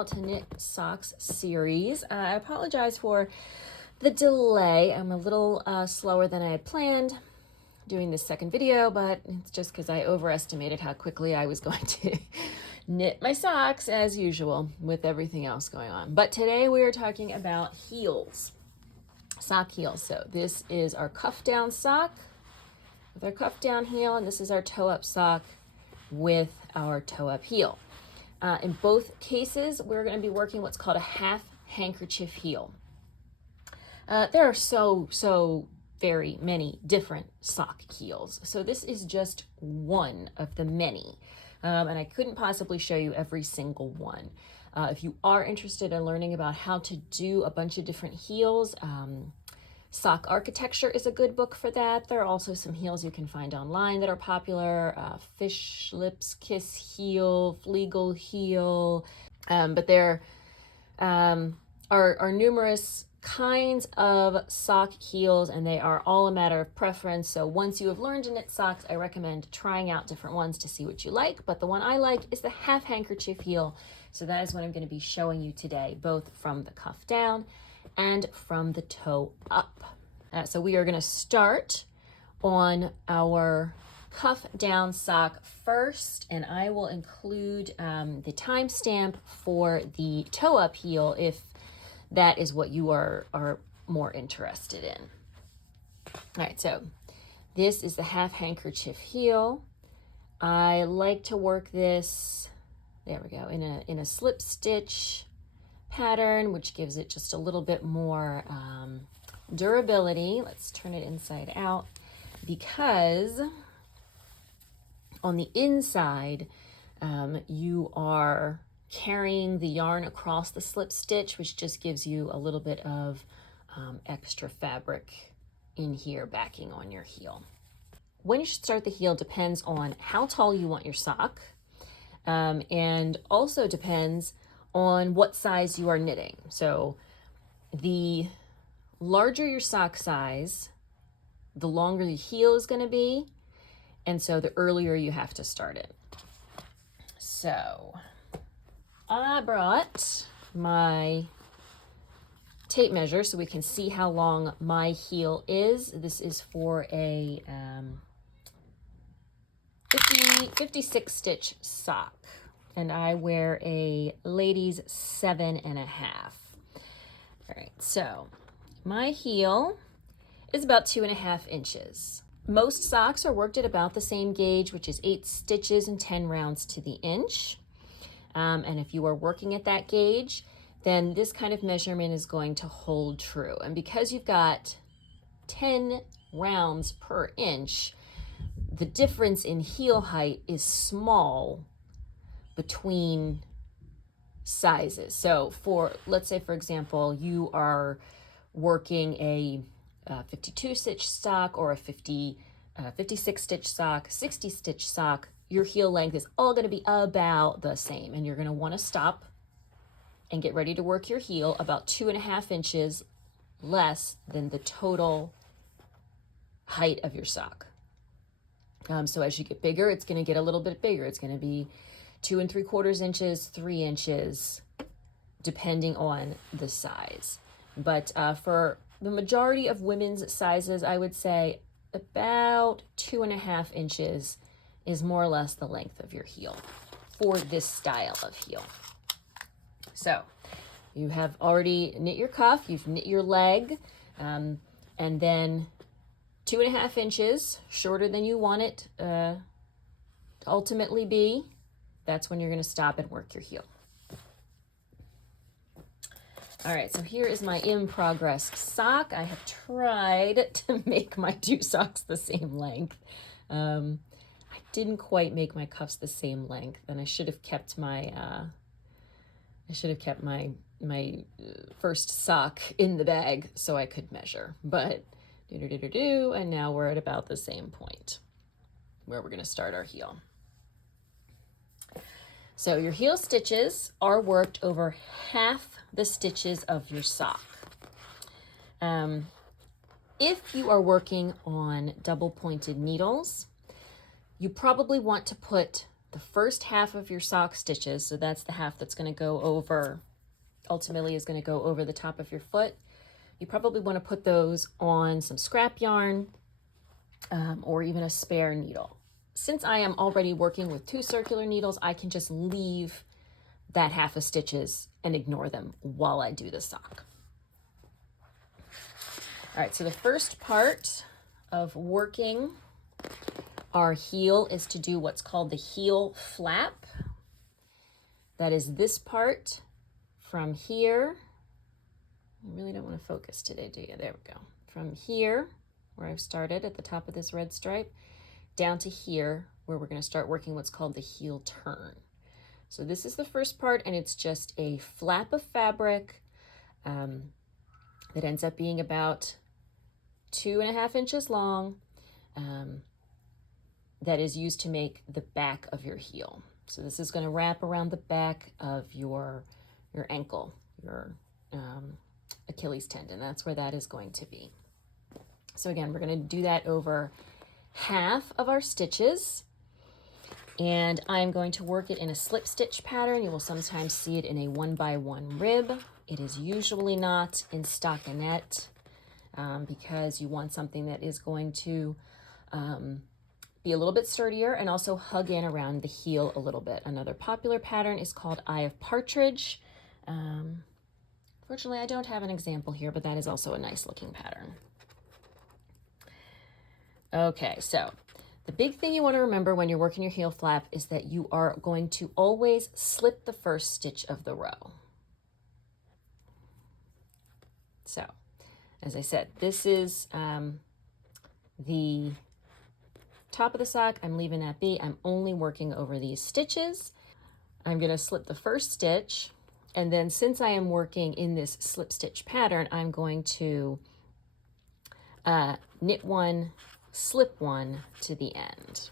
How to Knit Socks series. I apologize for the delay. I'm a little slower than I had planned doing this second video, but it's just because I overestimated how quickly I was going to knit my socks as usual with everything else going on. But today we are talking about heels, sock heels. So this is our cuff down sock with our cuff down heel, and this is our toe up sock with our toe up heel. In both cases, we're going to be working what's called a half handkerchief heel. There are so very many different sock heels. So this is just one of the many. And I couldn't possibly show you every single one. If you are interested in learning about how to do a bunch of different heels, Sock Architecture is a good book for that. There are also some heels you can find online that are popular. Fish Lips Kiss heel, Fleagle heel. But there are numerous kinds of sock heels, and they are all a matter of preference. So once you have learned to knit socks, I recommend trying out different ones to see what you like. But the one I like is the half handkerchief heel. So that is what I'm going to be showing you today, both from the cuff down and from the toe up. So we are going to start on our cuff down sock first, and I will include the timestamp for the toe up heel if that is what you are more interested in. All right, so this is the half handkerchief heel. I like to work this, there we go, in a slip stitch pattern, which gives it just a little bit more durability. Let's turn it inside out, because on the inside you are carrying the yarn across the slip stitch, which just gives you a little bit of extra fabric in here backing on your heel. When you should start the heel depends on how tall you want your sock, and also depends on what size you are knitting. So the larger your sock size, the longer the heel is going to be, and so the earlier you have to start it. So I brought my tape measure so we can see how long my heel is. This is for a 56 stitch sock, and I wear a ladies 7.5. All right, so my heel is about 2.5 inches. Most socks are worked at about the same gauge, which is 8 stitches and 10 rounds to the inch. And if you are working at that gauge, then this kind of measurement is going to hold true. And because you've got 10 rounds per inch, the difference in heel height is small between sizes. So for, let's say for example, you are working a 52 stitch sock or a 56 stitch sock, 60 stitch sock, your heel length is all going to be about the same, and you're going to want to stop and get ready to work your heel about 2.5 inches less than the total height of your sock. So as you get bigger, it's going to get a little bit bigger. It's going to be 2 3/4 inches, 3 inches, depending on the size. But for the majority of women's sizes, I would say about 2.5 inches is more or less the length of your heel for this style of heel. So you have already knit your cuff, you've knit your leg, and then 2.5 inches shorter than you want it to ultimately be, that's when you're going to stop and work your heel. All right, so here is my in progress sock. I have tried to make my two socks the same length. I didn't quite make my cuffs the same length, and I should have kept my my first sock in the bag so I could measure. But and now we're at about the same point where we're going to start our heel. So your heel stitches are worked over half the stitches of your sock. If you are working on double pointed needles, you probably want to put the first half of your sock stitches, so that's the half that's going to go over, ultimately is going to go over the top of your foot. You probably want to put those on some scrap yarn or even a spare needle. Since I am already working with 2 circular needles, I can just leave that half of stitches and ignore them while I do the sock. All right, so the first part of working our heel is to do what's called the heel flap. That is this part from here. I really don't want to focus today, do you? There we go. From here, where I've started at the top of this red stripe, down to here, where we're going to start working what's called the heel turn. So this is the first part, and it's just a flap of fabric that ends up being about 2.5 inches long, that is used to make the back of your heel. So this is going to wrap around the back of your ankle, your Achilles tendon. That's where that is going to be. So again, we're going to do that over half of our stitches, and I'm going to work it in a slip stitch pattern. You will sometimes see it in a 1x1 rib. It is usually not in stockinette because you want something that is going to be a little bit sturdier and also hug in around the heel a little bit. Another popular pattern is called Eye of Partridge. Fortunately, I don't have an example here, but that is also a nice looking pattern. Okay, so the big thing you want to remember when you're working your heel flap is that you are going to always slip the first stitch of the row. So, as I said, this is the top of the sock. I'm leaving that be. I'm only working over these stitches. I'm going to slip the first stitch, and then since I am working in this slip stitch pattern, I'm going to knit one, slip one to the end.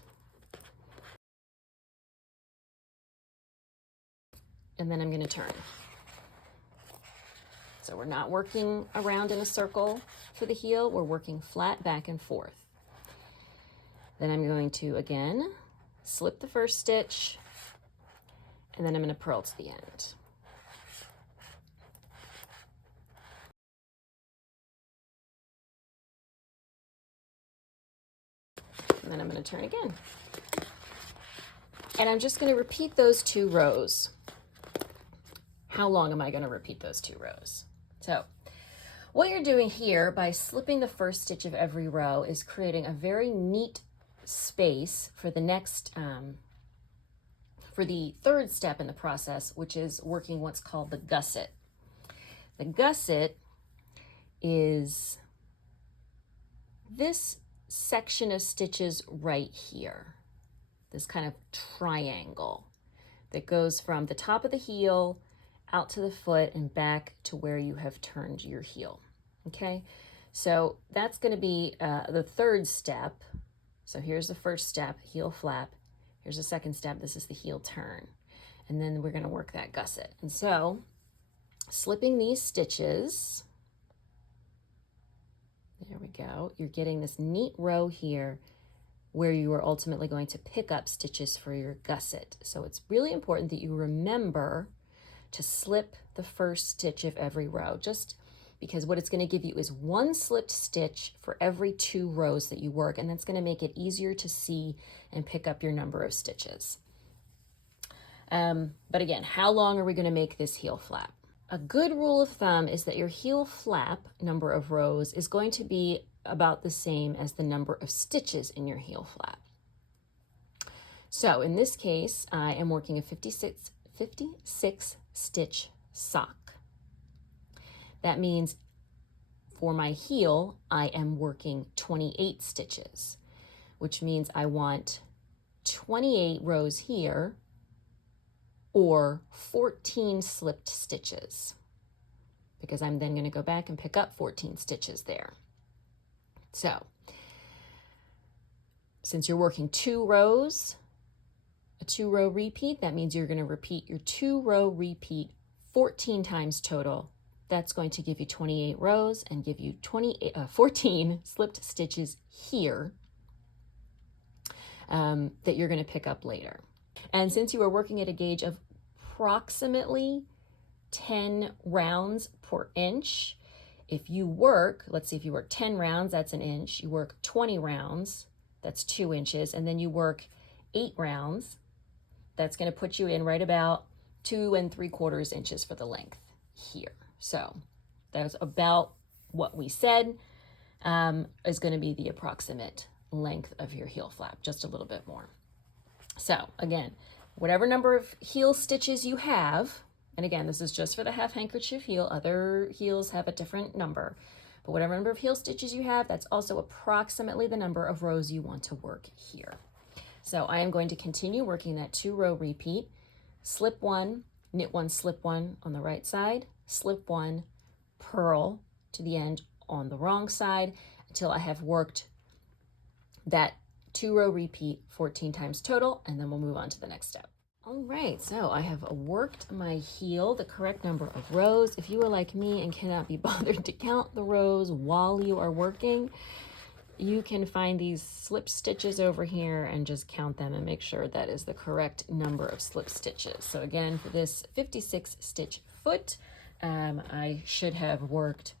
And then I'm going to turn. So we're not working around in a circle for the heel, we're working flat back and forth. Then I'm going to, again, slip the first stitch, and then I'm going to purl to the end. And then I'm going to turn again. And I'm just going to repeat those 2 rows. How long am I going to repeat those 2 rows? So what you're doing here by slipping the first stitch of every row is creating a very neat space for the next, for the third step in the process, which is working what's called the gusset. The gusset is this section of stitches right here, this kind of triangle that goes from the top of the heel out to the foot and back to where you have turned your heel. Okay, so that's going to be the third step. So here's the first step, heel flap. Here's the second step, this is the heel turn. And then we're going to work that gusset. And so slipping these stitches, there we go, you're getting this neat row here where you are ultimately going to pick up stitches for your gusset. So it's really important that you remember to slip the first stitch of every row, just because what it's going to give you is 1 slipped stitch for every 2 rows that you work, and that's going to make it easier to see and pick up your number of stitches. But again, how long are we going to make this heel flap? A good rule of thumb is that your heel flap number of rows is going to be about the same as the number of stitches in your heel flap. So in this case, I am working a 56 stitch sock. That means for my heel, I am working 28 stitches, which means I want 28 rows here or 14 slipped stitches, because I'm then going to go back and pick up 14 stitches there. So since you're working 2 rows, a 2-row repeat, that means you're going to repeat your 2-row repeat 14 times total. That's going to give you 28 rows and give you 14 slipped stitches here that you're going to pick up later. And since you are working at a gauge of approximately 10 rounds per inch, if you work, let's see, if you work 10 rounds, that's an inch. You work 20 rounds, that's 2 inches. And then you work 8 rounds, that's going to put you in right about 2 3/4 inches for the length here. So that's about what we said is going to be the approximate length of your heel flap, just a little bit more. So again, whatever number of heel stitches you have, and again, this is just for the half handkerchief heel, other heels have a different number, but whatever number of heel stitches you have, that's also approximately the number of rows you want to work here. So I am going to continue working that 2-row repeat, slip 1, knit 1, slip 1 on the right side, slip 1, purl to the end on the wrong side until I have worked that 2-row repeat 14 times total, and then we'll move on to the next step. All right, so I have worked my heel the correct number of rows. If you are like me and cannot be bothered to count the rows while you are working, you can find these slip stitches over here and just count them and make sure that is the correct number of slip stitches. So again, for this 56 stitch foot, I should have worked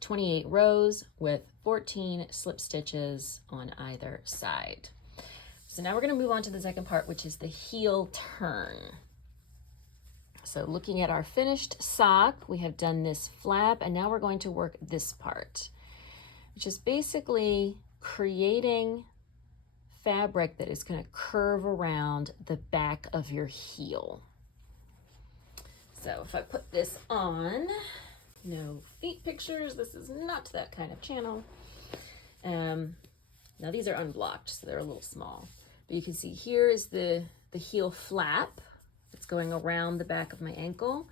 28 rows with 14 slip stitches on either side. So now we're going to move on to the second part, which is the heel turn. So looking at our finished sock, we have done this flap, and now we're going to work this part, which is basically creating fabric that is going to curve around the back of your heel. So if I put this on, no feet pictures, this is not that kind of channel. Now these are unblocked, so they're a little small. But you can see here is the heel flap. It's going around the back of my ankle.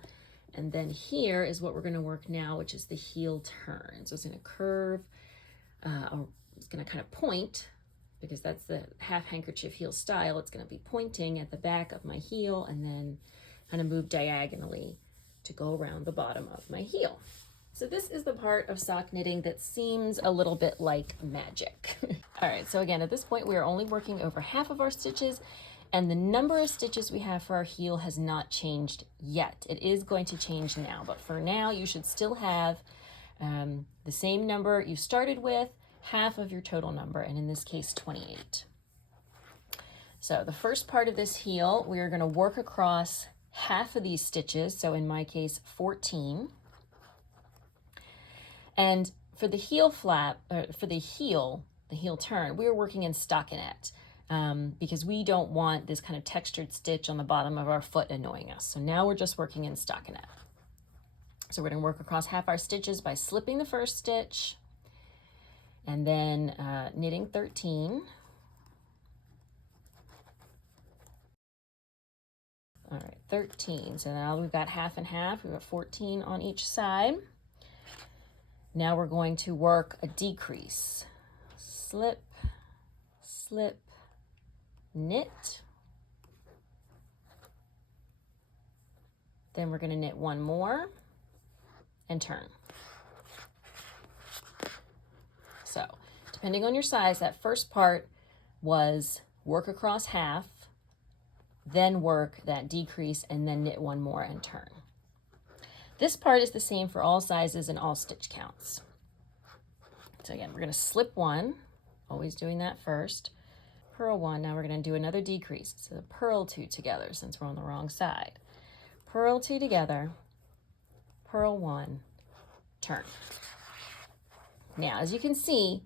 And then here is what we're going to work now, which is the heel turn. So it's going to curve, it's going to kind of point, because that's the half handkerchief heel style. It's going to be pointing at the back of my heel and then kind of move diagonally to go around the bottom of my heel. So this is the part of sock knitting that seems a little bit like magic. All right, so again, at this point, we are only working over half of our stitches, and the number of stitches we have for our heel has not changed yet. It is going to change now, but for now, you should still have the same number you started with, half of your total number, and in this case, 28. So the first part of this heel, we are going to work across half of these stitches, so in my case, 14. And for the heel flap, or for the heel turn, we are working in stockinette because we don't want this kind of textured stitch on the bottom of our foot annoying us. So now we're just working in stockinette. So we're going to work across half our stitches by slipping the first stitch and then knitting 13. All right, 13. So now we've got half and half. We've got 14 on each side. Now we're going to work a decrease. Slip, slip, knit. Then we're going to knit one more and turn. So depending on your size, that first part was work across half, then work that decrease, and then knit one more and turn. This part is the same for all sizes and all stitch counts. So again, we're going to slip one, always doing that first, purl one. Now we're going to do another decrease. So purl two together since we're on the wrong side. Purl two together, purl one, turn. Now, as you can see,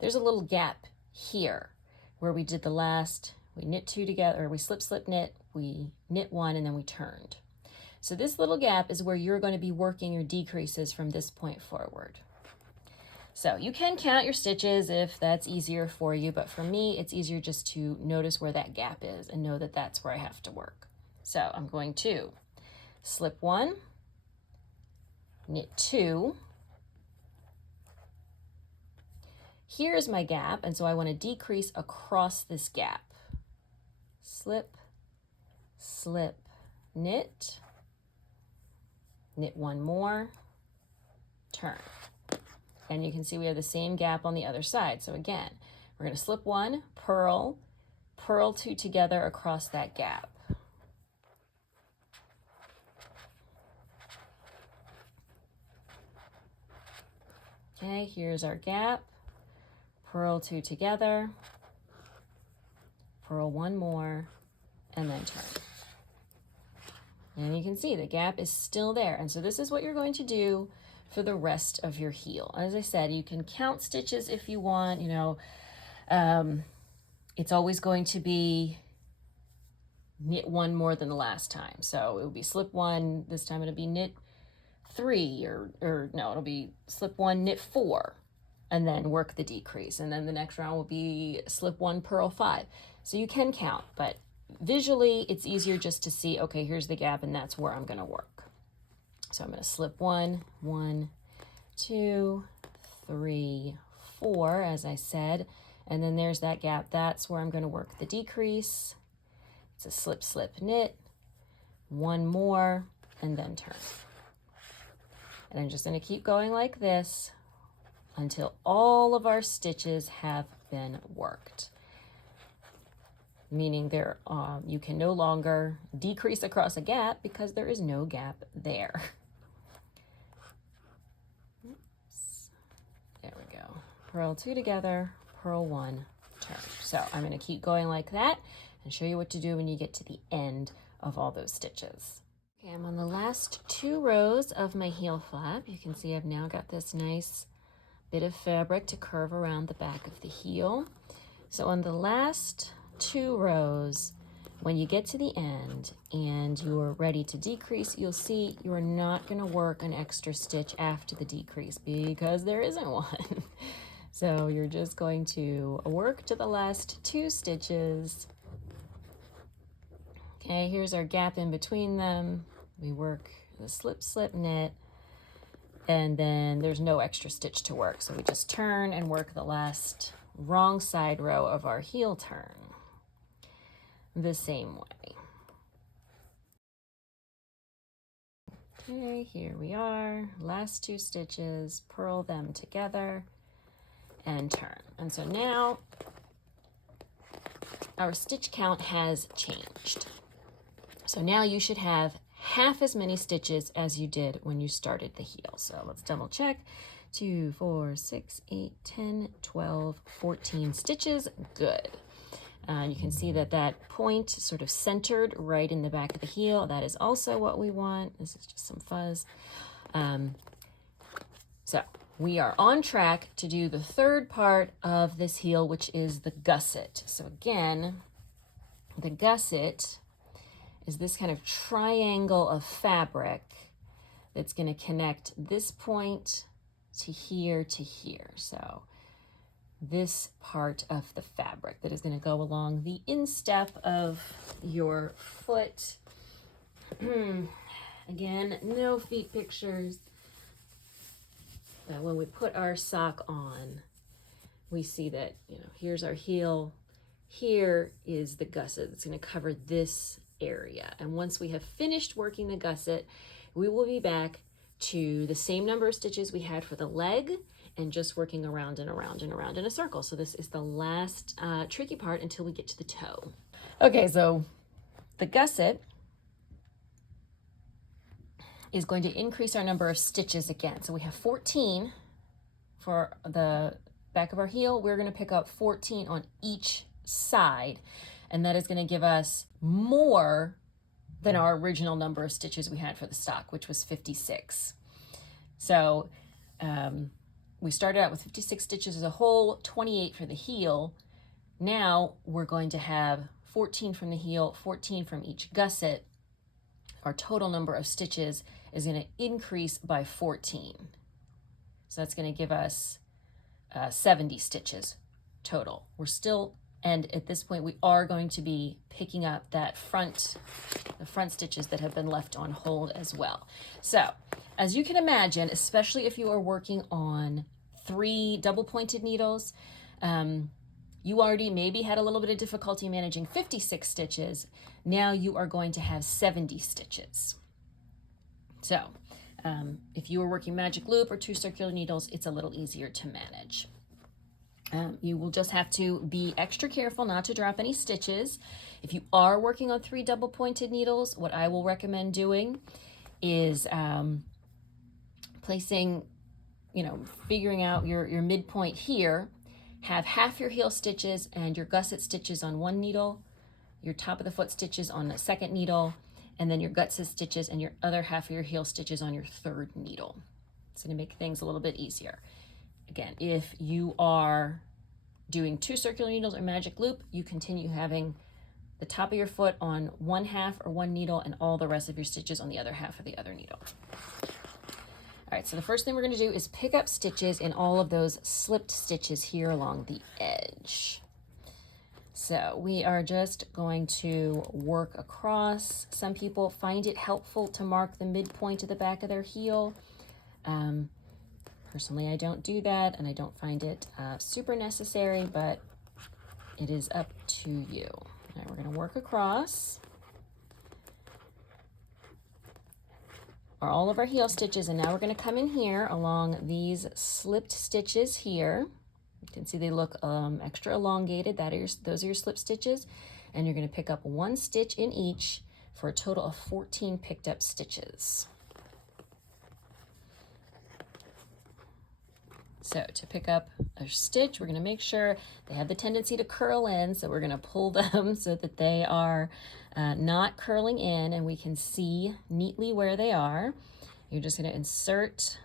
there's a little gap here where we did the last, we knit two together, or we slip, slip, knit, we knit one, and then we turned. So this little gap is where you're going to be working your decreases from this point forward. So you can count your stitches if that's easier for you, but for me, it's easier just to notice where that gap is and know that that's where I have to work. So I'm going to slip one, knit two. Here's my gap, and so I want to decrease across this gap. Slip, slip, knit. Knit one more, turn. And you can see we have the same gap on the other side. So again, we're going to slip one, purl, purl 2 together across that gap. Okay, here's our gap, purl 2 together, purl 1 more, and then turn. And you can see the gap is still there. And so this is what you're going to do for the rest of your heel. As I said, you can count stitches if you want, you know, it's always going to be knit 1 more than the last time. So it will be slip 1, this time it'll be knit 3, or no, it'll be slip 1, knit 4, and then work the decrease. And then the next round will be slip 1, purl 5. So you can count, but visually it's easier just to see, okay, here's the gap and that's where I'm going to work. So I'm going to slip 1, 1, 2, 3, 4, as I said, and then there's that gap. That's where I'm going to work the decrease. It's a slip, slip, knit, 1 more, and then turn. And I'm just going to keep going like this until all of our stitches have been worked. Meaning there, you can no longer decrease across a gap because there is no gap there. Oops. There we go. Purl 2 together, purl 1, turn. So I'm going to keep going like that and show you what to do when you get to the end of all those stitches. Okay, I'm on the last 2 rows of my heel flap. You can see I've now got this nice bit of fabric to curve around the back of the heel. So on the last 2 rows, when you get to the end and you're ready to decrease, you'll see you're not going to work an extra stitch after the decrease because there isn't one. So you're just going to work to the last 2 stitches. Okay, here's our gap in between them. We work the slip, slip, knit, and then there's no extra stitch to work. So we just turn and work the last wrong side row of our heel turn the same way. Okay, here we are, last 2 stitches, purl them together and turn. And so now our stitch count has changed. So now you should have half as many stitches as you did when you started the heel. So let's double check. 2, 4, 6, 8, 10, 12, 14 stitches. Good. You can see that that point sort of centered right in the back of the heel. That is also what we want. This is just some fuzz. So we are on track to do the third part of this heel, which is the gusset. So again, the gusset is this kind of triangle of fabric that's going to connect this point to here to here. So this part of the fabric that is going to go along the instep of your foot. Again, no feet pictures. But when we put our sock on, we see that, you know, here's our heel. Here is the gusset that's going to cover this area. And once we have finished working the gusset, we will be back to the same number of stitches we had for the leg and just working around and around and around in a circle. So this is the last tricky part until we get to the toe. Okay, so the gusset is going to increase our number of stitches again. So we have 14 for the back of our heel. We're going to pick up 14 on each side, and that is going to give us more than our original number of stitches we had for the stock, which was 56. So we started out with 56 stitches as a whole, 28 for the heel. Now we're going to have 14 from the heel, 14 from each gusset. Our total number of stitches is going to increase by 14. So that's going to give us 70 stitches total. We're still, and at this point we are going to be picking up that the front stitches that have been left on hold as well. So as you can imagine, especially if you are working on 3 double pointed needles, you already maybe had a little bit of difficulty managing 56 stitches. Now you are going to have 70 stitches. So if you were working magic loop or 2 circular needles, it's a little easier to manage. You will just have to be extra careful not to drop any stitches. If you are working on 3 double pointed needles, what I will recommend doing is placing, figuring out your midpoint here. Have half your heel stitches and your gusset stitches on one needle, your top of the foot stitches on the second needle, and then your gusset stitches and your other half of your heel stitches on your third needle. It's going to make things a little bit easier. Again, if you are doing 2 circular needles or magic loop, you continue having the top of your foot on one half or one needle and all the rest of your stitches on the other half of the other needle. All right, so the first thing we're going to do is pick up stitches in all of those slipped stitches here along the edge. So we are just going to work across. Some people find it helpful to mark the midpoint of the back of their heel. Personally, I don't do that, and I don't find it super necessary, but it is up to you. All right, we're going to work across all of our heel stitches, and now we're going to come in here along these slipped stitches here. You can see they look extra elongated. Those are your slip stitches, and you're going to pick up 1 stitch in each for a total of 14 picked up stitches. So to pick up a stitch, we're going to make sure they have the tendency to curl in, so we're going to pull them so that they are not curling in and we can see neatly where they are. You're just going to insert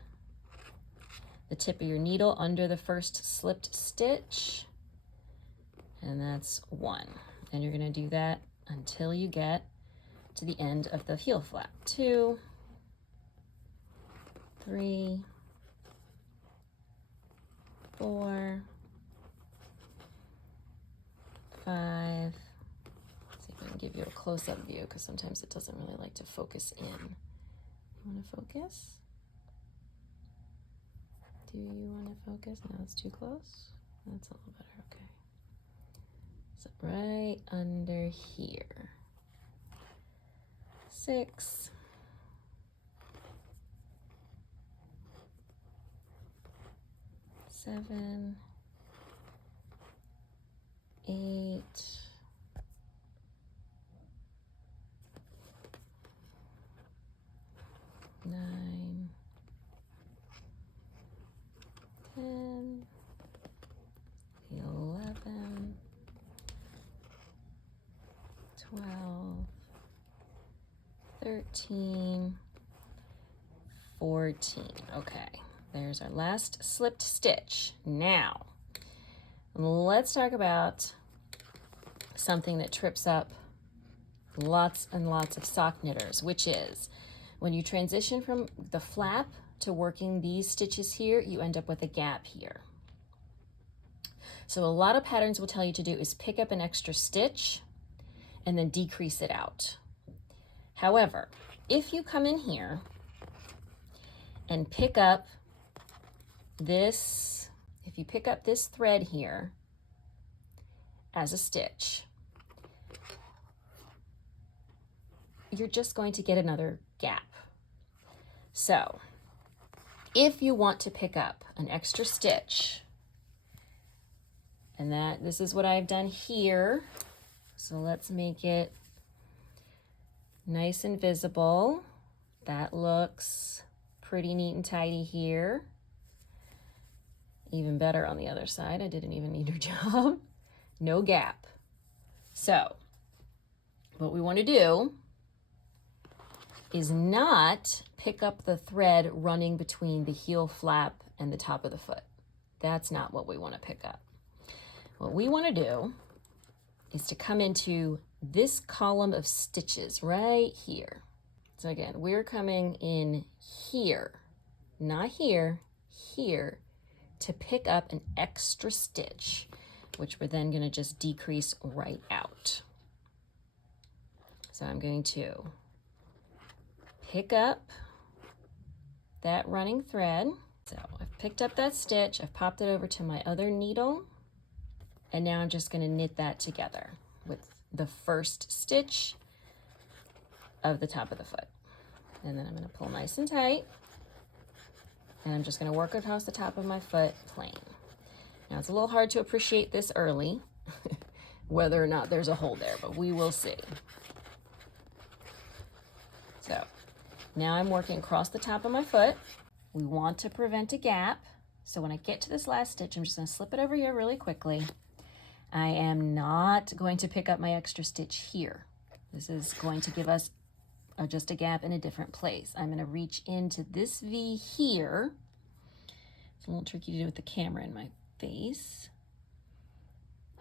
the tip of your needle under the first slipped stitch, and that's 1. And you're going to do that until you get to the end of the heel flap. 2, 3, 4, 5. Let's see if I can give you a close-up view because sometimes it doesn't really like to focus in. You want to focus? Do you want to focus? No, it's too close. That's a little better. Okay. So right under here. 6. 7, 8, 9, 10, 11, 12, 13, 14. Okay. There's our last slipped stitch. Now, let's talk about something that trips up lots and lots of sock knitters, which is when you transition from the flap to working these stitches here, you end up with a gap here. So a lot of patterns will tell you to do is pick up an extra stitch and then decrease it out. However, if you come in here and pick up this, if you pick up this thread here as a stitch, you're just going to get another gap. So if you want to pick up an extra stitch, and this is what I've done here, so let's make it nice and visible. That looks pretty neat and tidy here. Even better on the other side. I did an even neater job. No gap. So what we want to do is not pick up the thread running between the heel flap and the top of the foot. That's not what we want to pick up. What we want to do is to come into this column of stitches right here. So again, we're coming in here, not here, here, to pick up an extra stitch, which we're then going to just decrease right out. So I'm going to pick up that running thread. So I've picked up that stitch, I've popped it over to my other needle, and now I'm just going to knit that together with the first stitch of the top of the foot. And then I'm going to pull nice and tight, and I'm just going to work across the top of my foot plain. Now it's a little hard to appreciate this early, whether or not there's a hole there, but we will see. So now I'm working across the top of my foot. We want to prevent a gap. So when I get to this last stitch, I'm just going to slip it over here really quickly. I am not going to pick up my extra stitch here. This is going to give us just a gap in a different place. I'm going to reach into this V here. It's a little tricky to do with the camera in my face.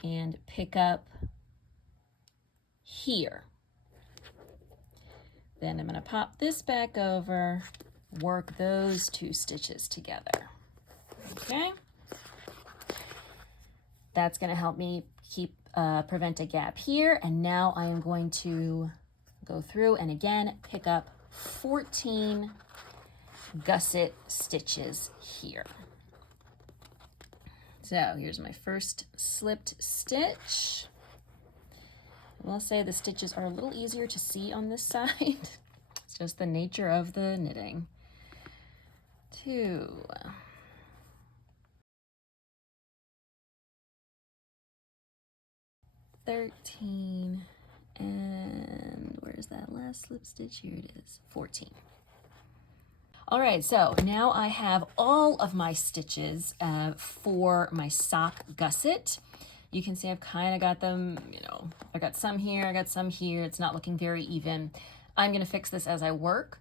And pick up here. Then I'm going to pop this back over, work those 2 stitches together. Okay? That's going to help me prevent a gap here. And now I am going to go through and again pick up 14 gusset stitches here. So here's my first slipped stitch. I will say the stitches are a little easier to see on this side. It's just the nature of the knitting. 2. 13, and where's that last slip stitch? Here it is, 14. All right, so now I have all of my stitches for my sock gusset. You can see I've kind of got them, I got some here, I got some here. It's not looking very even. I'm going to fix this as I work.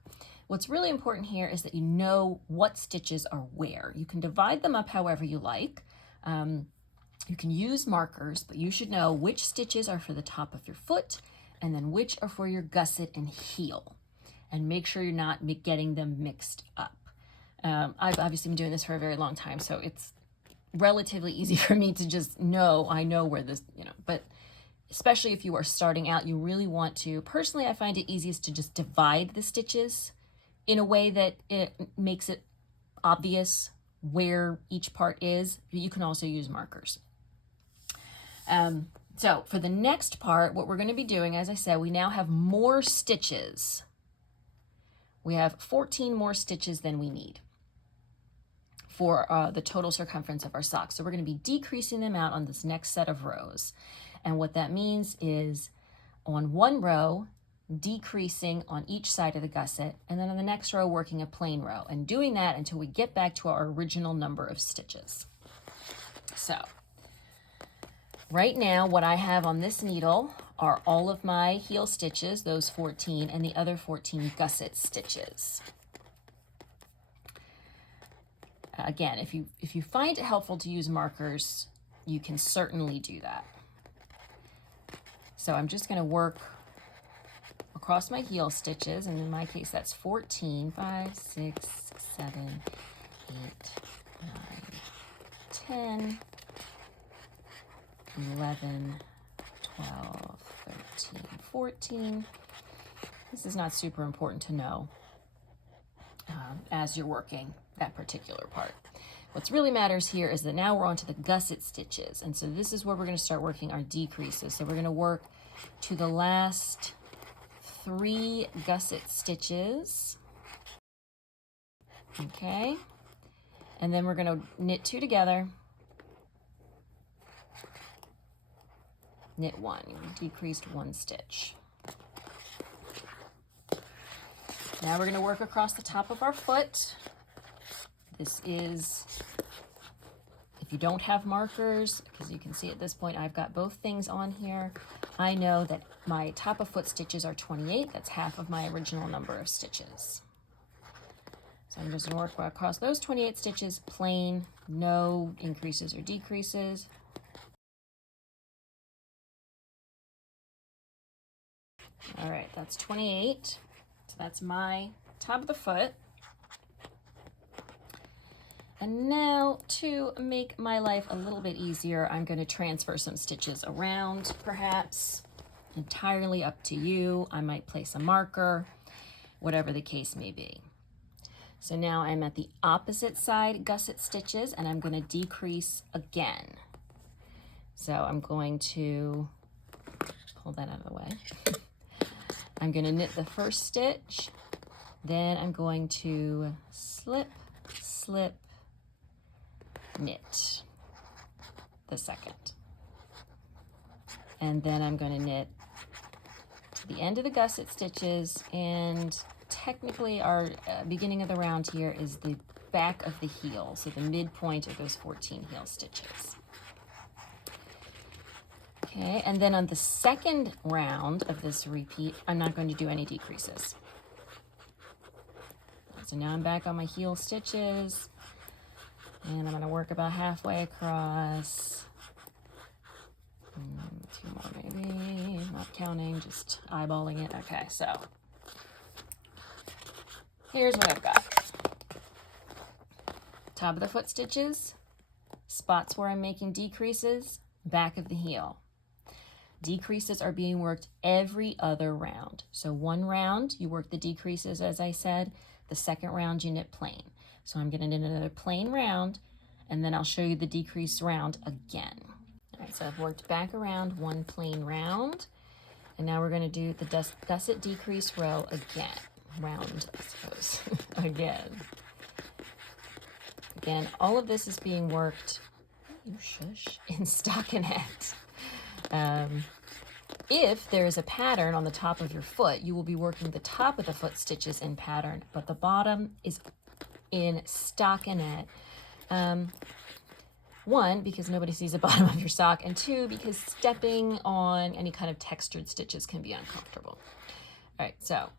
What's really important here is that you know what stitches are where. You can divide them up however you like. You can use markers, but you should know which stitches are for the top of your foot and then which are for your gusset and heel. And make sure you're not getting them mixed up. I've obviously been doing this for a very long time, so it's relatively easy for me to just know, I know where this, but especially if you are starting out, you really want to, personally, I find it easiest to just divide the stitches in a way that it makes it obvious where each part is. You can also use markers. So for the next part, what we're going to be doing, as I said, we now have more stitches. We have 14 more stitches than we need for the total circumference of our socks. So we're going to be decreasing them out on this next set of rows. And what that means is on one row, decreasing on each side of the gusset, and then on the next row, working a plain row, and doing that until we get back to our original number of stitches. So right now, what I have on this needle are all of my heel stitches, those 14, and the other 14 gusset stitches. Again, if you find it helpful to use markers, you can certainly do that. So I'm just going to work across my heel stitches, and in my case that's 14, 5, 6, 7, 8, 9, 10, 11, 12, 13, 14. This is not super important to know as you're working that particular part. What's really matters here is that now we're on to the gusset stitches, and so this is where we're going to start working our decreases. So we're going to work to the last 3 gusset stitches, okay, and then we're going to knit 2 together, knit 1, we decreased 1 stitch. Now we're going to work across the top of our foot. This is, if you don't have markers, because you can see at this point I've got both things on here, I know that my top of foot stitches are 28. That's half of my original number of stitches. So I'm just going to work across those 28 stitches, plain, no increases or decreases. All right, that's 28. So that's my top of the foot. And now, to make my life a little bit easier, I'm going to transfer some stitches around, perhaps. Entirely up to you. I might place a marker, whatever the case may be. So now I'm at the opposite side gusset stitches, and I'm going to decrease again. So I'm going to pull that out of the way. I'm going to knit the first stitch, then I'm going to slip, slip, knit. the second. And then I'm going to knit to the end of the gusset stitches, and technically our beginning of the round here is the back of the heel, so the midpoint of those 14 heel stitches. Okay, and then on the second round of this repeat, I'm not going to do any decreases. So now I'm back on my heel stitches, and I'm going to work about halfway across. 2 more maybe, not counting, just eyeballing it. Okay, so here's what I've got. Top of the foot stitches, spots where I'm making decreases, back of the heel. Decreases are being worked every other round. So one round, you work the decreases, as I said. The second round, you knit plain. So I'm going to knit another plain round, and then I'll show you the decrease round again. All right, so I've worked back around one plain round, and now we're going to do the gusset decrease row again. Round, I suppose, again. Again, all of this is being worked, you shush, in stockinette. If there is a pattern on the top of your foot, you will be working the top of the foot stitches in pattern, but the bottom is in stockinette. One, because nobody sees the bottom of your sock, and two, because stepping on any kind of textured stitches can be uncomfortable. All right, so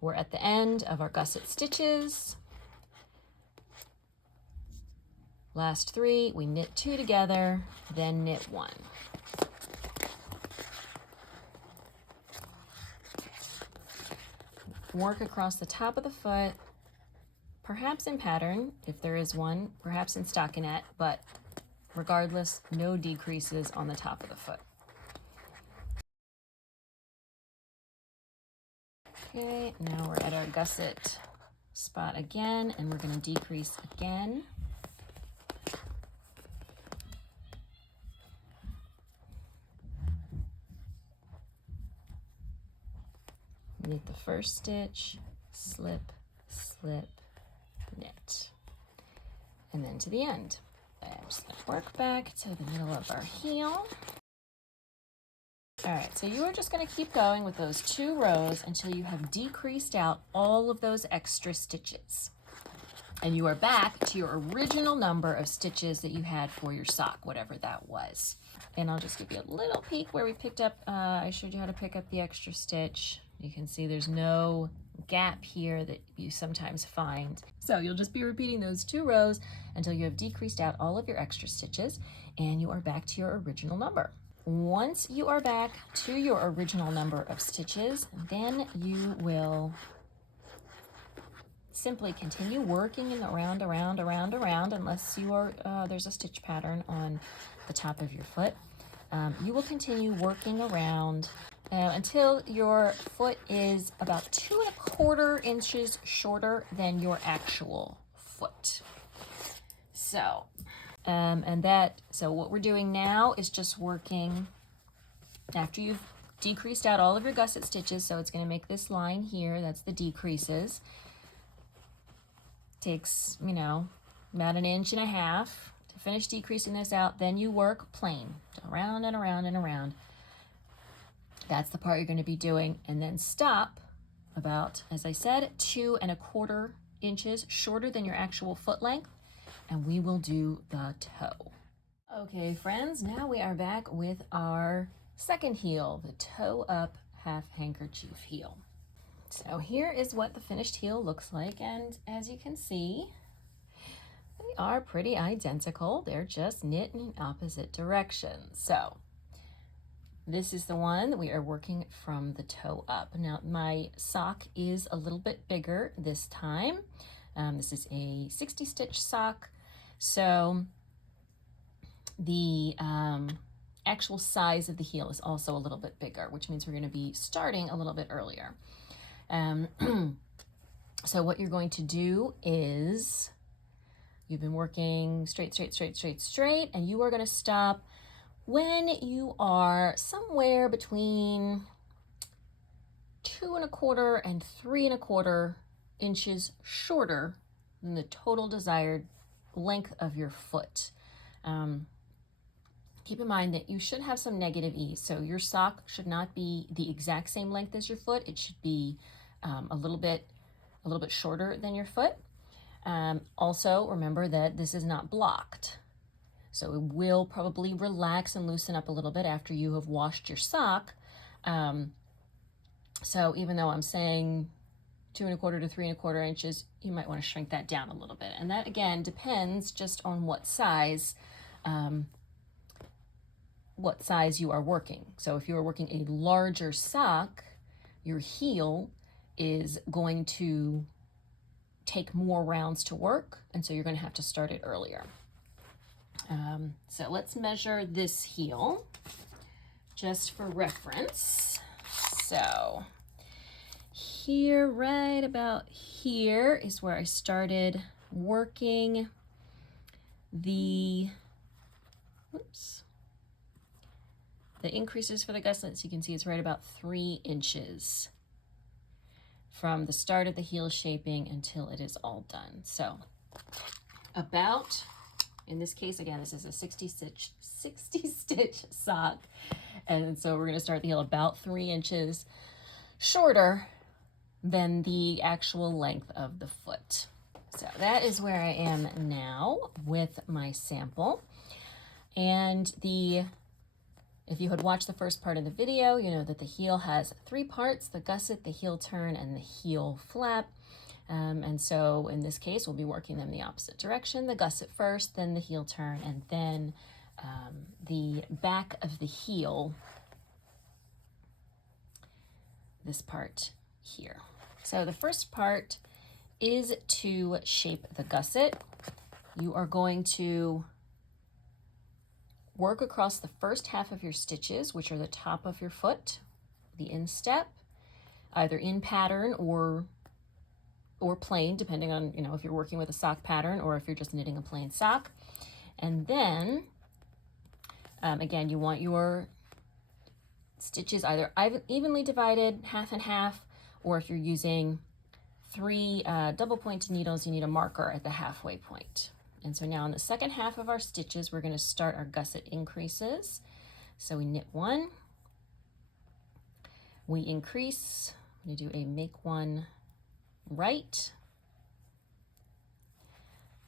we're at the end of our gusset stitches. Last 3, we knit 2 together, then knit 1. Work across the top of the foot, perhaps in pattern, if there is one, perhaps in stockinette, but regardless, no decreases on the top of the foot. Okay, now we're at our gusset spot again, and we're going to decrease again. Knit the first stitch, slip, slip, knit, and then to the end. I'm just going to work back to the middle of our heel. All right, so you are just going to keep going with those 2 rows until you have decreased out all of those extra stitches. And you are back to your original number of stitches that you had for your sock, whatever that was. And I'll just give you a little peek where we picked up, I showed you how to pick up the extra stitch. You can see there's no gap here that you sometimes find. So you'll just be repeating those 2 rows until you have decreased out all of your extra stitches, and you are back to your original number. Once you are back to your original number of stitches, then you will simply continue working in the round, around, unless you are, there's a stitch pattern on the top of your foot. You will continue working around until your foot is about 2¼ inches shorter than your actual foot. So, so what we're doing now is just working after you've decreased out all of your gusset stitches. So it's going to make this line here. That's the decreases. Takes, you know, about 1.5 inches to finish decreasing this out. Then you work plain, around and around and around. That's the part you're going to be doing, and then stop about, as I said, 2¼ inches shorter than your actual foot length, and we will do the toe. Okay, friends, now we are back with our second heel, the toe up half handkerchief heel. So here is what the finished heel looks like, and as you can see, they are pretty identical. They're just knit in opposite directions. So this is the one that we are working from the toe up. Now my sock is a little bit bigger this time. This is a 60 stitch sock. So the actual size of the heel is also a little bit bigger, which means we're going to be starting a little bit earlier. So what you're going to do is you've been working straight, and you are going to stop when you are somewhere between 2¼ and 3¼ inches shorter than the total desired length of your foot. keep in mind that you should have some negative ease. So your sock should not be the exact same length as your foot. It should be a little bit shorter than your foot. Also, remember that this is not blocked. So it will probably relax and loosen up a little bit after you have washed your sock. So even though I'm saying 2 1/4 to 3 1/4 inches, you might want to shrink that down a little bit. And that again depends just on what size you are working. So if you are working a larger sock, your heel is going to take more rounds to work, and so you're going to have to start it earlier. So let's measure this heel just for reference. So here, right about here is where I started working the increases for the gusset. So you can see it's right about 3 inches from the start of the heel shaping until it is all done. So about, in this case, again, this is a 60 stitch sock. And so we're going to start the heel about 3 inches shorter than the actual length of the foot. So that is where I am now with my sample. And if you had watched the first part of the video, you know that the heel has 3 parts: the gusset, the heel turn, and the heel flap. And so in this case, we'll be working them the opposite direction: the gusset first, then the heel turn, and then the back of the heel, this part here. So the first part is to shape the gusset. You are going to work across the first half of your stitches, which are the top of your foot, the instep, either in pattern or plain, depending on, you know, if you're working with a sock pattern or if you're just knitting a plain sock. And then, again, you want your stitches either evenly divided, half and half, or if you're using 3 double pointed needles, you need a marker at the halfway point. And so now in the second half of our stitches, we're going to start our gusset increases. So we knit 1, we increase, we do a make 1 right,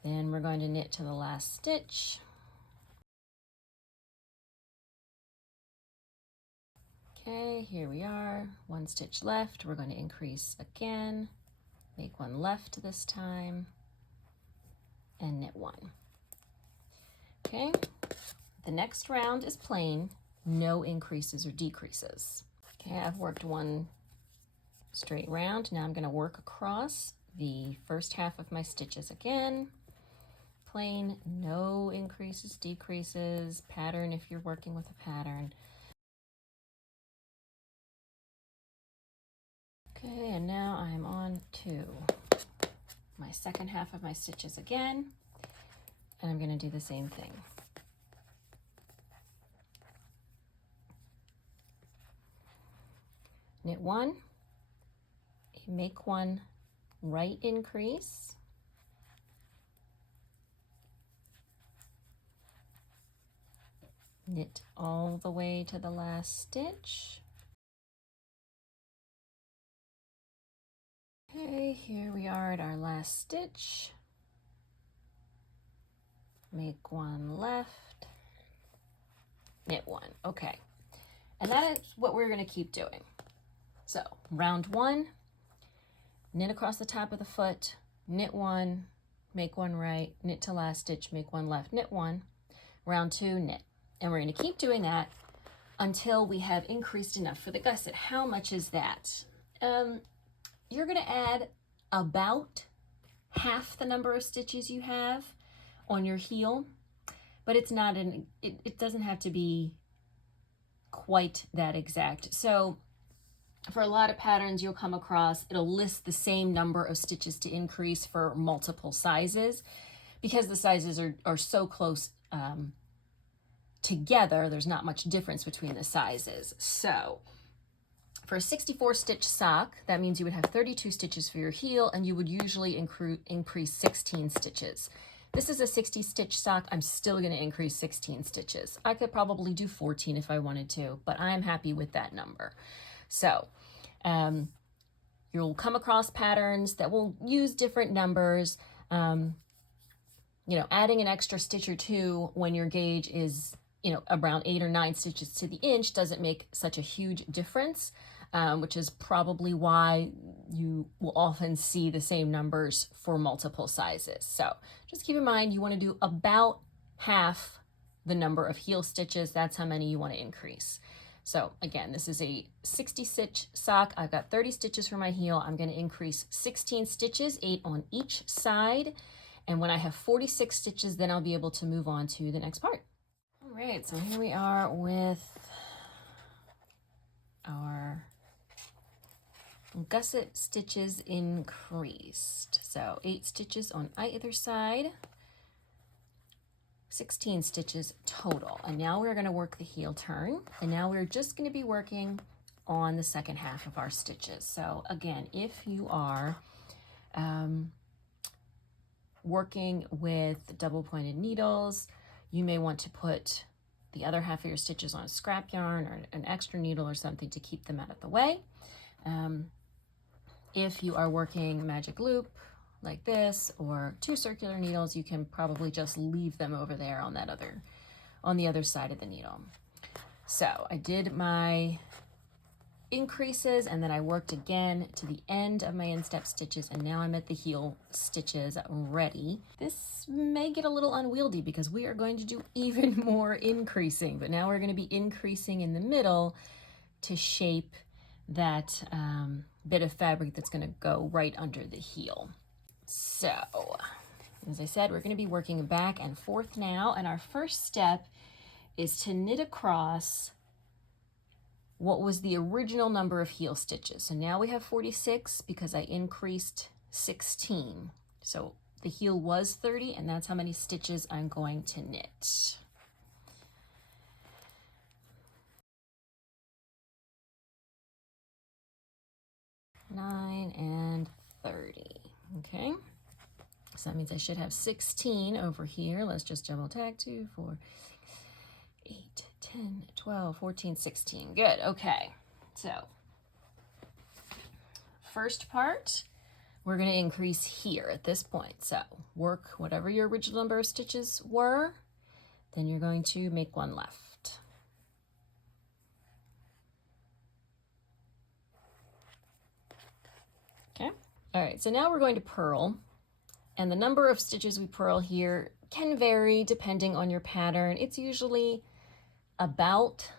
then we're going to knit to the last stitch. Okay, here we are, 1 stitch left. We're going to increase again, make 1 left this time, and knit 1. Okay, the next round is plain, no increases or decreases. Okay, I've worked 1 straight round. Now I'm going to work across the first half of my stitches again. Plain, no increases, decreases, pattern if you're working with a pattern. Okay, and now I'm on to my second half of my stitches again, and I'm going to do the same thing. Knit 1, make 1 right increase, knit all the way to the last stitch. Okay, here we are at our last stitch. Make 1 left, knit 1. Okay, and that is what we're going to keep doing. So round 1, knit across the top of the foot, knit 1, make 1 right, knit to last stitch, make 1 left, knit 1. Round 2, knit. And we're going to keep doing that until we have increased enough for the gusset. How much is that? You're going to add about half the number of stitches you have on your heel, but it's not it doesn't have to be quite that exact. So for a lot of patterns you'll come across, it'll list the same number of stitches to increase for multiple sizes, because the sizes are so close together, there's not much difference between the sizes. So for a 64 stitch sock, that means you would have 32 stitches for your heel, and you would usually increase 16 stitches. This is a 60 stitch sock. I'm still going to increase 16 stitches. I could probably do 14 if I wanted to, but I'm happy with that number. So you'll come across patterns that will use different numbers. You know, adding an extra stitch or two when your gauge is, you know, around 8 or 9 stitches to the inch doesn't make such a huge difference, which is probably why you will often see the same numbers for multiple sizes. So just keep in mind, you want to do about half the number of heel stitches. That's how many you want to increase. So again, this is a 60 stitch sock. I've got 30 stitches for my heel. I'm going to increase 16 stitches, 8 on each side. And when I have 46 stitches, then I'll be able to move on to the next part. All right, so here we are with our gusset stitches increased. So 8 stitches on either side, 16 stitches total. And now we're going to work the heel turn. And now we're just going to be working on the second half of our stitches. So again, if you are working with double pointed needles, you may want to put the other half of your stitches on a scrap yarn or an extra needle or something to keep them out of the way. If you are working magic loop like this or 2 circular needles, you can probably just leave them over there on the other side of the needle. So I did my increases and then I worked again to the end of my instep stitches, and now I'm at the heel stitches ready. This may get a little unwieldy because we are going to do even more increasing, but now we're going to be increasing in the middle to shape that bit of fabric that's going to go right under the heel. So as I said, we're going to be working back and forth now, and our first step is to knit across what was the original number of heel stitches. So now we have 46 because I increased 16. So the heel was 30, and that's how many stitches I'm going to knit. Nine and 30. Okay. So that means I should have 16 over here. Let's just double tag 2, 4, 6, 8, 10, 12, 14, 16. Good. Okay. So first part, we're going to increase here at this point. So work whatever your original number of stitches were, then you're going to make one left. Okay. All right. So now we're going to purl, and the number of stitches we purl here can vary depending on your pattern. It's usually about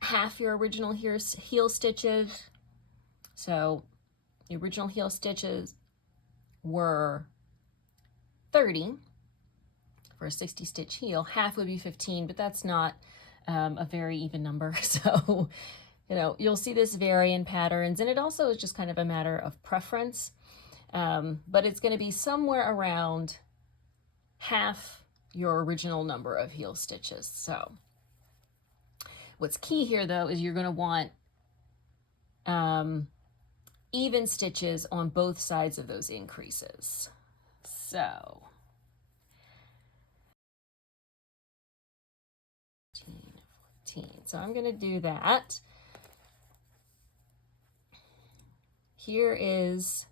half your original heel stitches. So the original heel stitches were 30 for a 60 stitch heel. Half would be 15, but that's not a very even number. So, you know, you'll see this vary in patterns, and it also is just kind of a matter of preference. But it's going to be somewhere around half your original number of heel stitches. So what's key here, though, is you're going to want even stitches on both sides of those increases. So 14. So I'm going to do that. Here is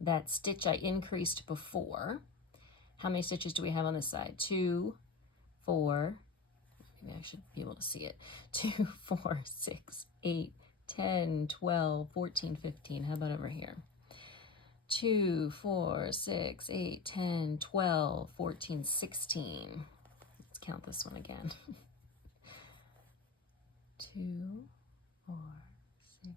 that stitch I increased before. How many stitches do we have on this side? 2, 4, maybe I should be able to see it. 2, 4, 6, 8, 10, 12, 14, 15. How about over here? 2, 4, 6, 8, 10, 12, 14, 16. Let's count this one again. 2, 4, 6,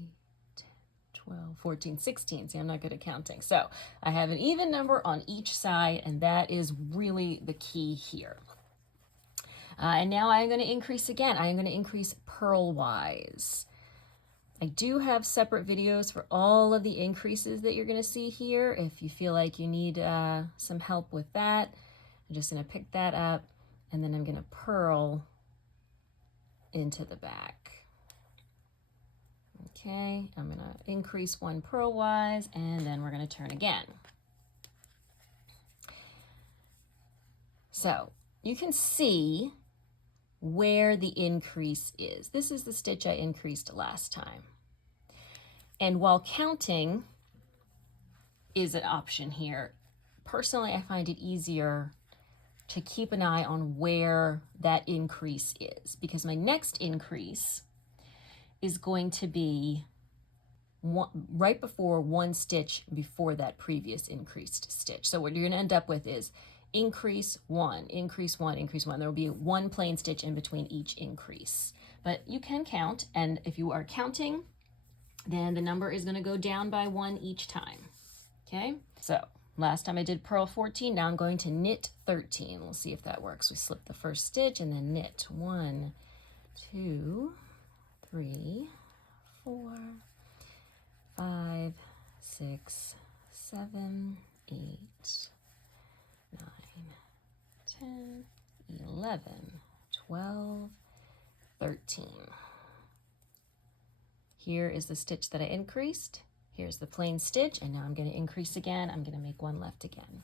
8, 10, 12, 14, 16. See, I'm not good at counting. So I have an even number on each side, and that is really the key here. And now I'm going to increase again. I'm going to increase purl-wise. I do have separate videos for all of the increases that you're going to see here. If you feel like you need some help with that, I'm just going to pick that up, and then I'm going to purl into the back. Okay, I'm going to increase one purl-wise, and then we're going to turn again. So you can see where the increase is. This is the stitch I increased last time. And while counting is an option here, personally I find it easier to keep an eye on where that increase is, because my next increase is going to be right before one stitch before that previous increased stitch. So what you're going to end up with is increase one, increase one, increase one. There will be one plain stitch in between each increase. But you can count, and if you are counting, then the number is going to go down by one each time. Okay? So last time I did purl 14, now I'm going to knit 13. We'll see if that works. We slip the first stitch and then knit 1, 2, 3, 4, 5, 6, 7, 8, 9, 10, 11, 12, 13. Here is the stitch that I increased. Here's the plain stitch, and now I'm going to increase again. I'm going to make one left again.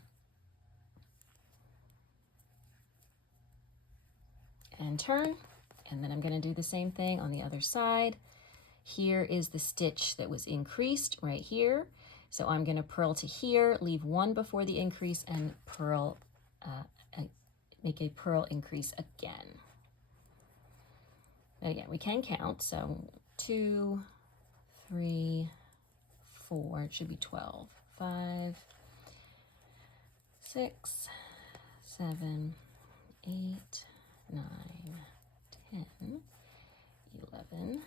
And turn, and then I'm going to do the same thing on the other side. Here is the stitch that was increased right here. So I'm going to purl to here, leave one before the increase, and purl, make a purl increase again. And again, we can count. So 2, 3, 4, it should be 12, 5, 6, 7, 8, 9, 10, 11,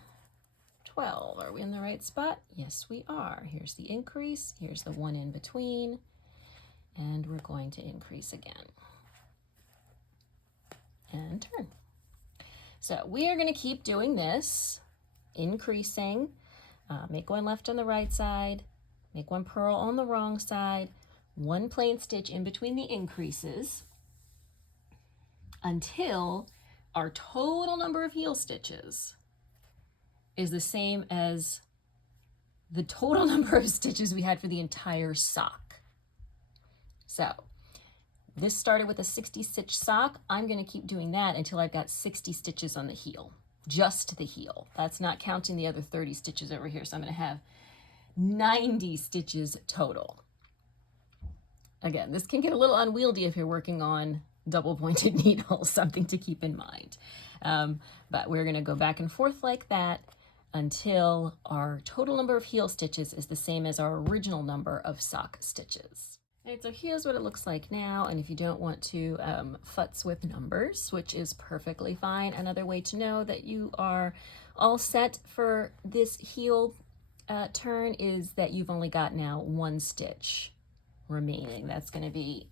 12. Are we in the right spot? Yes, we are. Here's the increase. Here's the one in between. And we're going to increase again. And turn. So we are going to keep doing this, increasing. Make one left on the right side. Make one purl on the wrong side. One plain stitch in between the increases until our total number of heel stitches is the same as the total number of stitches we had for the entire sock. So this started with a 60 stitch sock. I'm going to keep doing that until I've got 60 stitches on the heel, just the heel. That's not counting the other 30 stitches over here. So I'm going to have 90 stitches total. Again, this can get a little unwieldy if you're working on double pointed needles, something to keep in mind. But we're going to go back and forth like that until our total number of heel stitches is the same as our original number of sock stitches. Right, so here's what it looks like now, and if you don't want to futz with numbers, which is perfectly fine, another way to know that you are all set for this heel turn is that you've only got now one stitch remaining. That's going to be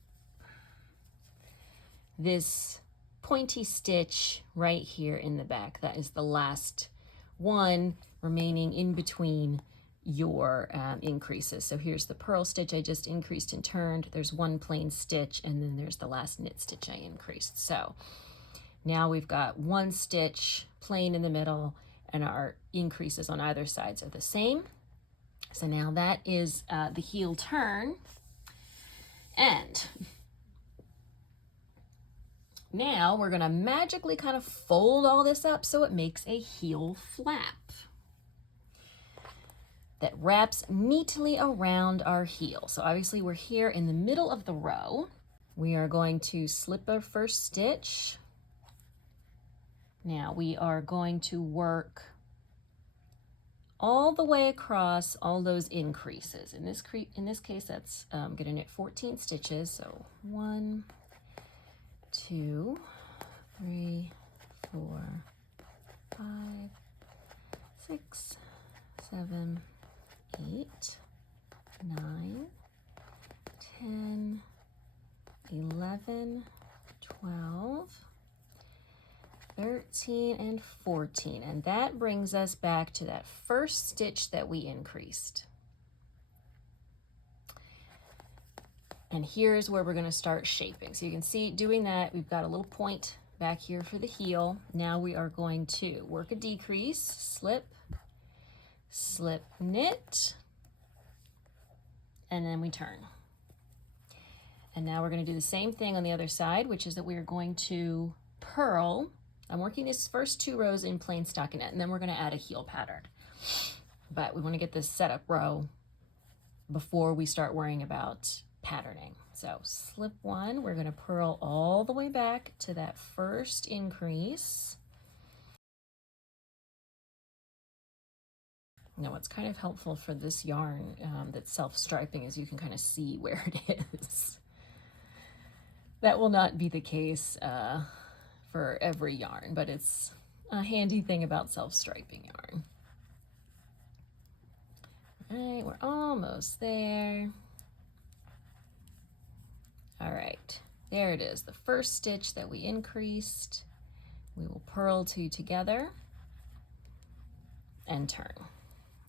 this pointy stitch right here in the back. That is the last one remaining in between your increases. So here's the purl stitch I just increased and turned. There's one plain stitch, and then there's the last knit stitch I increased. So now we've got one stitch plain in the middle, and our increases on either sides are the same. So now that is the heel turn. And now we're going to magically kind of fold all this up so it makes a heel flap that wraps neatly around our heel. So obviously we're here in the middle of the row. We are going to slip our first stitch. Now we are going to work all the way across all those increases. In this case, that's going to knit 14 stitches. So 1, 2, 3, 4, 5, 6, 7, 8, 9, 10, 11, 12, 13, and 14. And that brings us back to that first stitch that we increased. And here's where we're going to start shaping. So you can see doing that, we've got a little point back here for the heel. Now we are going to work a decrease, slip, slip, knit, and then we turn. And now we're going to do the same thing on the other side, which is that we are going to purl. I'm working these first 2 rows in plain stockinette, and then we're going to add a heel pattern. But we want to get this setup row before we start worrying about patterning. So slip 1, we're going to purl all the way back to that first increase. Now what's kind of helpful for this yarn that's self-striping is you can kind of see where it is. That will not be the case for every yarn, but it's a handy thing about self-striping yarn. All right, we're almost there. All right, there it is, the first stitch that we increased. We will purl 2 together and turn.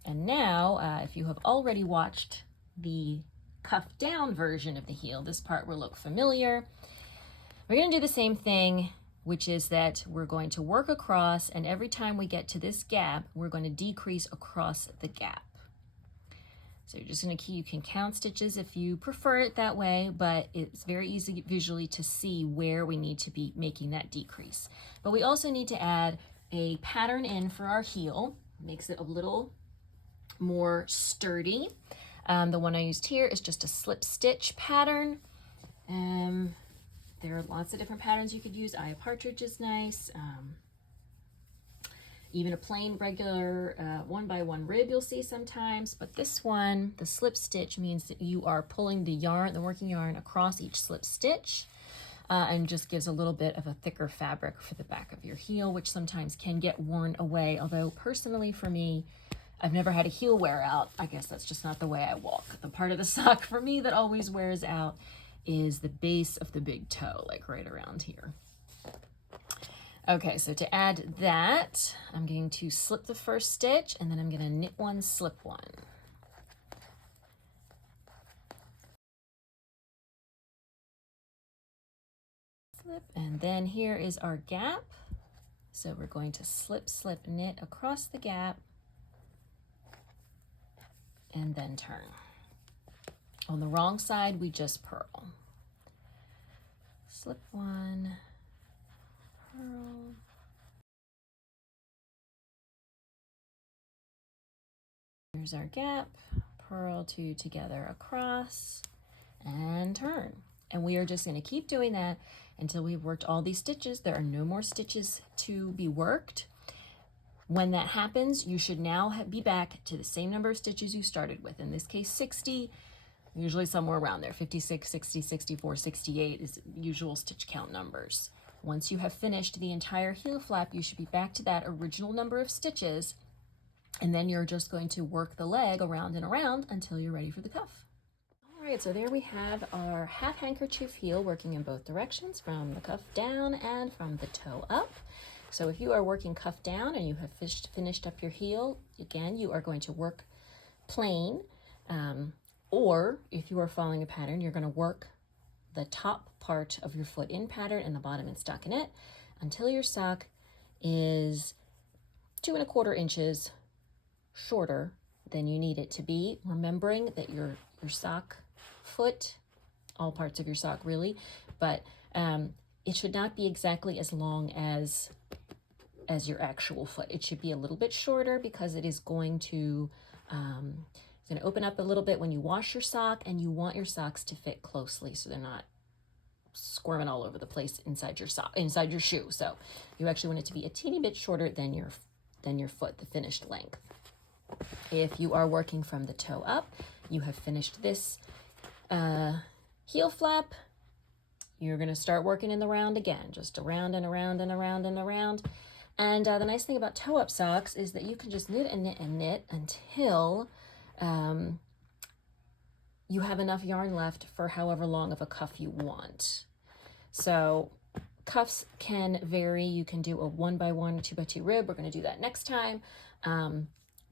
And now, if you have already watched the cuff down version of the heel, this part will look familiar. We're going to do the same thing, which is that we're going to work across, and every time we get to this gap, we're going to decrease across the gap. So you're just going to you can count stitches if you prefer it that way, but it's very easy visually to see where we need to be making that decrease. But we also need to add a pattern in for our heel. Makes it a little more sturdy. The one I used here is just a slip stitch pattern. There are lots of different patterns you could use. Eye of Partridge is nice. Even a plain regular 1x1 rib you'll see sometimes, but this one, the slip stitch, means that you are pulling the yarn, the working yarn, across each slip stitch, and just gives a little bit of a thicker fabric for the back of your heel, which sometimes can get worn away. Although personally for me, I've never had a heel wear out. I guess that's just not the way I walk. The part of the sock for me that always wears out is the base of the big toe, like right around here. Okay, so to add that, I'm going to slip the first stitch, and then I'm going to knit 1, slip 1. Slip, and then here is our gap. So we're going to slip, slip, knit across the gap, and then turn. On the wrong side, we just purl. Slip 1, purl. Here's our gap, purl 2 together across, and turn. And we are just going to keep doing that until we've worked all these stitches. There are no more stitches to be worked. When that happens, you should now be back to the same number of stitches you started with. In this case, 60, usually somewhere around there. 56, 60, 64, 68 is usual stitch count numbers. Once you have finished the entire heel flap, you should be back to that original number of stitches, and then you're just going to work the leg around and around until you're ready for the cuff. All right, so there we have our half handkerchief heel working in both directions, from the cuff down and from the toe up. So if you are working cuff down and you have finished up your heel, again, you are going to work plain, or if you are following a pattern, you're going to work the top part of your foot in pattern and the bottom in stockinette until your sock is 2 1/4 inches shorter than you need it to be, remembering that your sock foot, all parts of your sock really, but it should not be exactly as long as your actual foot. It should be a little bit shorter because it is going to it's going to open up a little bit when you wash your sock, and you want your socks to fit closely so they're not squirming all over the place inside your shoe. So you actually want it to be a teeny bit shorter than your foot, the finished length. If you are working from the toe up, you have finished this heel flap, you're going to start working in the round again, just around and around and around and around. And the nice thing about toe up socks is that you can just knit and knit and knit until you have enough yarn left for however long of a cuff you want. So cuffs can vary. You can do a 1x1, 2x2 rib. We're going to do that next time.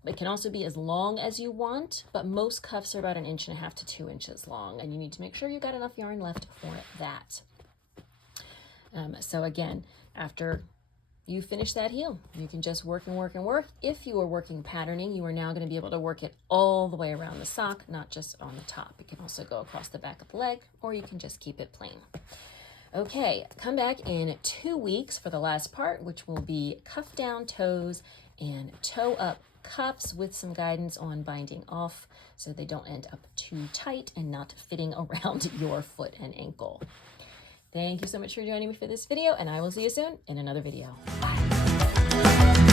It can also be as long as you want, but most cuffs are about 1.5 inches to 2 inches long, and you need to make sure you got enough yarn left for that. So again, after you finish that heel. You can just work and work and work. If you are working patterning, you are now going to be able to work it all the way around the sock, not just on the top. It can also go across the back of the leg, or you can just keep it plain. Okay, come back in 2 weeks for the last part, which will be cuff down toes and toe up cuffs with some guidance on binding off so they don't end up too tight and not fitting around your foot and ankle. Thank you so much for joining me for this video, and I will see you soon in another video. Bye.